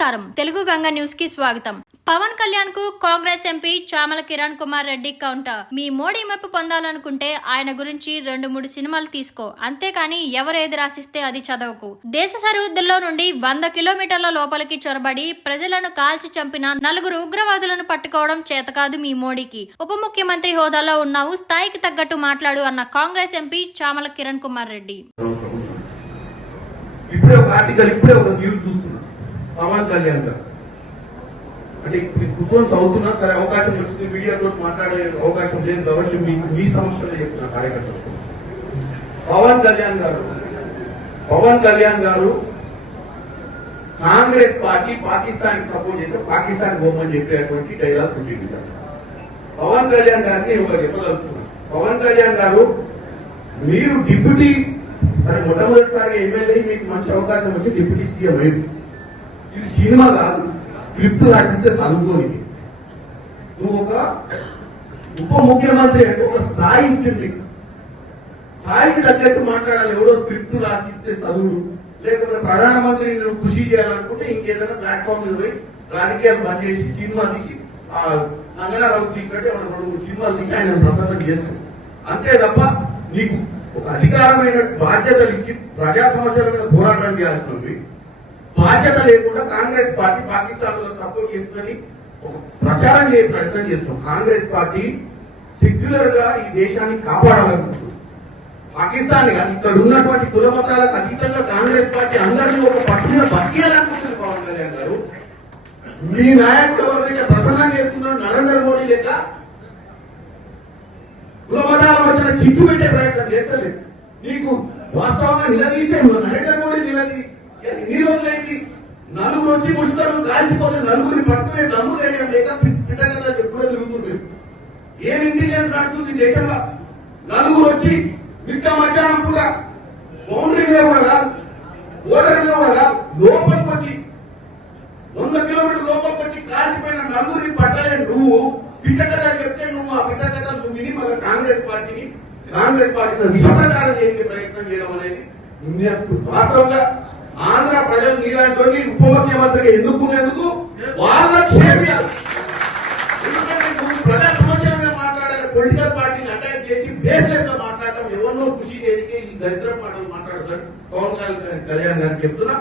నమస్కారం తెలుగు గంగా న్యూస్ కి స్వాగతం. పవన్ కళ్యాణ్ కు కాంగ్రెస్ ఎంపీ చామల కిరణ్ కుమార్ రెడ్డి కౌంటర్. మీ మోడీ మెప్పు పొందాలనుకుంటే ఆయన గురించి 2-3 సినిమాలు తీసుకో, అంతేకాని ఎవరు ఏది రాసిస్తే అది చదవకు. దేశ సరిహద్దుల్లో నుండి 100 కిలోమీటర్ల లోపలికి చొరబడి ప్రజలను కాల్చి చంపిన 4 ఉగ్రవాదులను పట్టుకోవడం చేతకాదు మీ మోడీకి. ఉప ముఖ్యమంత్రి హోదాలో ఉన్నావు, స్థాయికి తగ్గట్టు మాట్లాడు అన్న కాంగ్రెస్ ఎంపీ చామల కిరణ్ కుమార్ రెడ్డి. ఇప్పుడే ఒక న్యూస్ చూస్తున్నా. పవన్ కళ్యాణ్ గారు అంటే కుఫోన్స్ అవుతున్నా సరే, అవకాశం వచ్చింది, మీడియాతో మాట్లాడే అవకాశం లేదు కాబట్టి మీ సమక్షంలో చెప్తున్నా కార్యకర్తలు. పవన్ కళ్యాణ్ గారు కాంగ్రెస్ పార్టీ పాకిస్తాన్ సపోర్ట్ చేస్తే పాకిస్తాన్ పోమని చెప్పేటువంటి డైలాగ్ పుట్టింది. పవన్ కళ్యాణ్ గారిని ఒకరు చెప్పదలుచుకున్నారు. పవన్ కళ్యాణ్ గారు మీరు డిప్యూటీ సరే మొట్టమొదటిసారి ఎమ్మెల్యే, మీకు మంచి అవకాశం వచ్చి డిప్యూటీ సీఎం అయింది. ఇది సినిమా కాదు, స్క్రిప్ట్ రాసిస్తే చదువుకోని. నువ్వు ఒక ఉప ముఖ్యమంత్రి అంటే ఒక స్థాయి ఇచ్చింది, స్థాయికి తగ్గట్టు మాట్లాడాలి. ఎవరో స్క్రిప్ట్ రాసిస్తే చదువుడు, లేకపోతే ప్రధానమంత్రిని నువ్వు కృషి చేయాలనుకుంటే ఇంకేదైనా ప్లాట్ఫామ్ మీద పోయి రాజకీయాలు బంద్ చేసి సినిమా తీసి నంగనారావు తీసినట్టే మనం 2 సినిమాలు తీసి ఆయన ప్రసన్నం చేస్తాం. అంతే తప్ప నీకు ఒక అధికారమైన బాధ్యతలు ఇచ్చి ప్రజా సమస్యల మీద పోరాటం చేయాల్సినవి బాధ్యత లేకుండా కాంగ్రెస్ పార్టీ పాకిస్తాన్ సపోర్ట్ చేసుకుని ఒక ప్రచారం చేసే ప్రయత్నం చేస్తాం. కాంగ్రెస్ పార్టీ సెక్యులర్ గా ఈ దేశాన్ని కాపాడాలనుకుంటుంది. పాకిస్తాన్ ఇక్కడ ఉన్నటువంటి కుల మతాలకు అతీతంగా కాంగ్రెస్ పార్టీ అందరినీ ఒక పట్టున బతికేయాలనుకుంటుంది. పవన్ కళ్యాణ్ గారు మీ నాయకుడు ఎవరినైతే ప్రసన్నం చేస్తున్నాడు నరేంద్ర మోడీ లెక్క కుల మతాల మధ్యన చిచ్చు పెట్టే ప్రయత్నం చేస్తలేదు. నీకు వాస్తవంగా నిలదీసే నరేంద్ర మోడీ ఎన్ని రోజులైంది? 4 వచ్చి ముష్కరులు కాల్చిపోతే 4 పట్టుకునే దమ్ము ధైర్యం లేక పిట్టగదా ఎప్పుడో తిరుగుతుంది. ఏం ఇంటెలిజెన్స్ నడుస్తుంది దేశంలో? 4 వచ్చి మిట్ట మధ్యాహ్నం కూడా బౌండరీ మీద కూడా కాదు, బోర్డర్ మీద కూడా కాదు, లోపలికి వచ్చి 100 కిలోమీటర్ల లోపలికి వచ్చి కాల్చిపోయిన 4 పట్టలే నువ్వు పిట్టగదా చెప్తే నువ్వు ఆ పిట్టగదా నువ్వు విని మళ్ళీ కాంగ్రెస్ పార్టీని విషప్రచారం చేసే ప్రయత్నం చేయడం అనేది వాస్తవంగా ఆంధ్ర ప్రజలు నీలాంటి ఉప ముఖ్యమంత్రిగా ఎన్నుకునేందుకు వాళ్ళ క్షేమ్యాలు. ఎందుకంటే నువ్వు ప్రజా సమస్యల మీద మాట్లాడాలి, పొలిటికల్ పార్టీని అటాక్ చేసి బేస్లెస్ గా మాట్లాడటం, ఎవరినో కృషి చేయడానికి ఈ దరిద్రం మాటలు మాట్లాడతారు. పవన్ కళ్యాణ్ గారికి చెప్తున్నా.